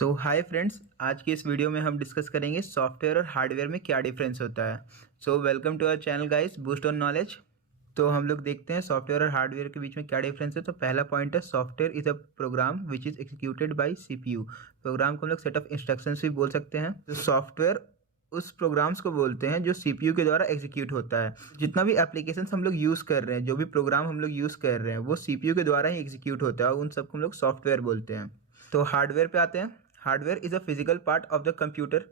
सो hi friends, आज की इस वीडियो में हम डिस्कस करेंगे सॉफ्टवेयर और हार्डवेयर में क्या डिफरेंस होता है। So welcome to our channel guys, boost on knowledge. तो हम लोग देखते हैं सॉफ्टवेयर और हार्डवेयर के बीच में क्या डिफरेंस है। तो पहला पॉइंट है, software is a program which is executed by CPU. Program को हम लोग सेट ऑफ इंस्ट्रक्शंस भी बोल सकते हैं। तो सॉफ्टवेयर उस प्रोग्राम्स को बोलते हैं जो सीपीयू के द्वारा एग्जीक्यूट होता है। जितना भी एप्लीकेशंस हम लोग यूज़ कर रहे हैं, जो भी प्रोग्राम हम लोग यूज़ कर रहे हैं, वो सीपीयू के द्वारा ही एग्जीक्यूट होता है और उन सबको हम लोग सॉफ्टवेयर बोलते हैं। तो हार्डवेयर पे आते हैं। Hardware is a physical part of the computer.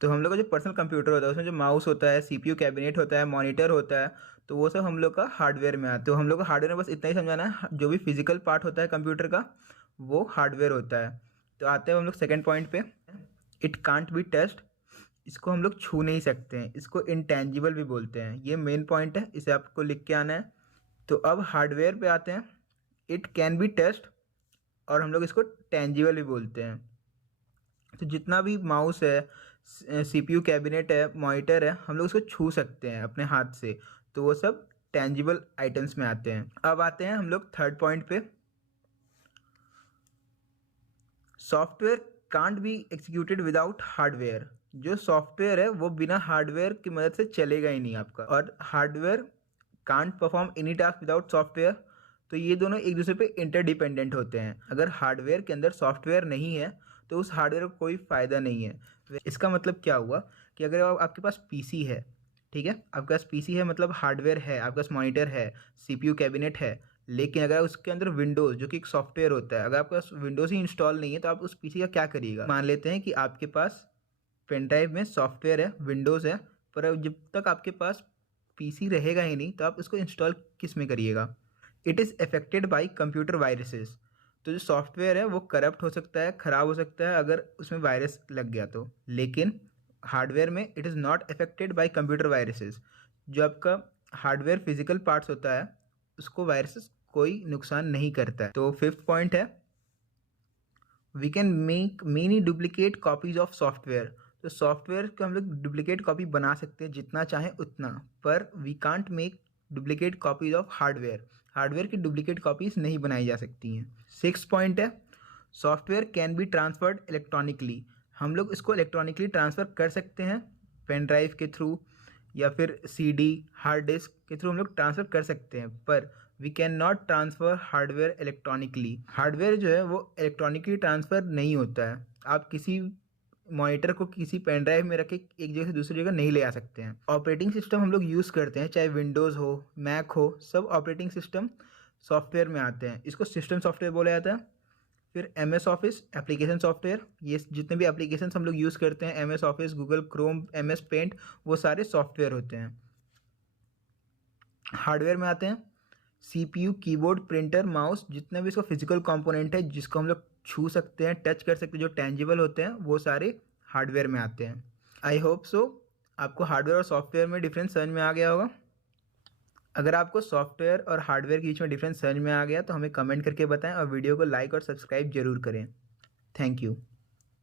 तो हम लोग का जो पर्सनल कंप्यूटर होता है उसमें जो माउस होता है, सीपीयू कैबिनेट होता है, मॉनिटर होता है, तो वो सब हम लोग का हार्डवेयर में आता है। तो हम लोग को हार्डवेयर में बस इतना ही समझाना है, जो भी फिजिकल पार्ट होता है कंप्यूटर का वो हार्डवेयर होता है। तो आते हैं हम लोग सेकेंड पॉइंट पे, इट कांट बी टच्ड। इसको हम लोग छू नहीं सकते हैं, इसको इंटेंजिबल भी बोलते हैं। ये मेन पॉइंट है, इसे आपको लिख के आना है। तो अब हार्डवेयर पे आते हैं, इट कैन बी टच्ड और हम लोग इसको टेंजिबल भी बोलते हैं। तो जितना भी माउस है, सीपीयू कैबिनेट है, मॉनिटर है, हम लोग उसको छू सकते हैं अपने हाथ से। तो वो सब टेंजिबल आइटम्स में आते हैं। अब आते हैं हम लोग थर्ड पॉइंट पे, software can't be executed without hardware. जो सॉफ्टवेयर है वो बिना हार्डवेयर की मदद से चलेगा ही नहीं आपका। और hardware can't perform any task without software. तो ये दोनों एक दूसरे पे इंटरडिपेंडेंट होते हैं। अगर हार्डवेयर के अंदर सॉफ्टवेयर नहीं है तो उस हार्डवेयर का कोई फ़ायदा नहीं है। इसका मतलब क्या हुआ कि अगर आपके पास पीसी है, ठीक है, आपके पास पीसी है मतलब हार्डवेयर है, आपके पास मॉनिटर है, सीपीयू कैबिनेट है, लेकिन अगर उसके अंदर विंडोज़ जो कि एक सॉफ्टवेयर होता है, अगर आपके पास विंडोज़ ही इंस्टॉल नहीं है तो आप उस पीसी का क्या करिएगा। मान लेते हैं कि आपके पास पेन ड्राइव में सॉफ्टवेयर है, विंडोज़ है, पर अब जब तक आपके पास पीसी रहेगा ही नहीं तो आप इसको इंस्टॉल किस में करिएगा। It is affected by computer viruses. तो जो सॉफ्टवेयर है वो करप्ट हो सकता है, ख़राब हो सकता है अगर उसमें वायरस लग गया तो। लेकिन हार्डवेयर में it is not affected by computer viruses. जो आपका हार्डवेयर फिजिकल पार्ट्स होता है उसको वायरसेस कोई नुकसान नहीं करता है। तो फिफ्थ पॉइंट है, we can make many duplicate copies of software. तो सॉफ्टवेयर का हम लोग डुप्लीकेट कॉपी बना सकते हैं जितना चाहें उतना, पर we can't make duplicate copies of hardware. Hardware की डुप्लीकेट कॉपीज नहीं बनाई जा सकती हैं। सिक्स पॉइंट है, software can be transferred electronically. हम लोग इसको इलेक्ट्रॉनिकली ट्रांसफ़र कर सकते हैं, पेन ड्राइव के थ्रू या फिर सीडी हार्ड डिस्क के थ्रू हम लोग ट्रांसफ़र कर सकते हैं, पर we can not transfer hardware electronically. Hardware जो है वो इलेक्ट्रॉनिकली ट्रांसफ़र नहीं होता है। आप किसी मॉनिटर को किसी पेन ड्राइव में रख के एक जगह से दूसरी जगह नहीं ले आ सकते हैं। ऑपरेटिंग सिस्टम हम लोग यूज़ करते हैं, चाहे विंडोज़ हो, मैक हो, सब ऑपरेटिंग सिस्टम सॉफ्टवेयर में आते हैं। इसको सिस्टम सॉफ्टवेयर बोला जाता है। फिर M S office application software, ये जितने भी एप्लीकेशन हम लोग यूज़ करते हैं, M S office, Google Chrome, M S paint, वो सारे सॉफ्टवेयर होते हैं। हार्डवेयर में आते हैं, सीपीयू, कीबोर्ड, प्रिंटर, माउस, जितने भी इसका फिजिकल कंपोनेंट है जिसको हम लोग छू सकते हैं, टच कर सकते हैं, जो टेंजिबल होते हैं, वो सारे हार्डवेयर में आते हैं। आई होप सो आपको हार्डवेयर और सॉफ्टवेयर में डिफरेंस समझ में आ गया होगा। अगर आपको सॉफ्टवेयर और हार्डवेयर के बीच में डिफरेंस समझ में आ गया तो हमें कमेंट करके बताएं और वीडियो को लाइक और सब्सक्राइब जरूर करें। Thank you.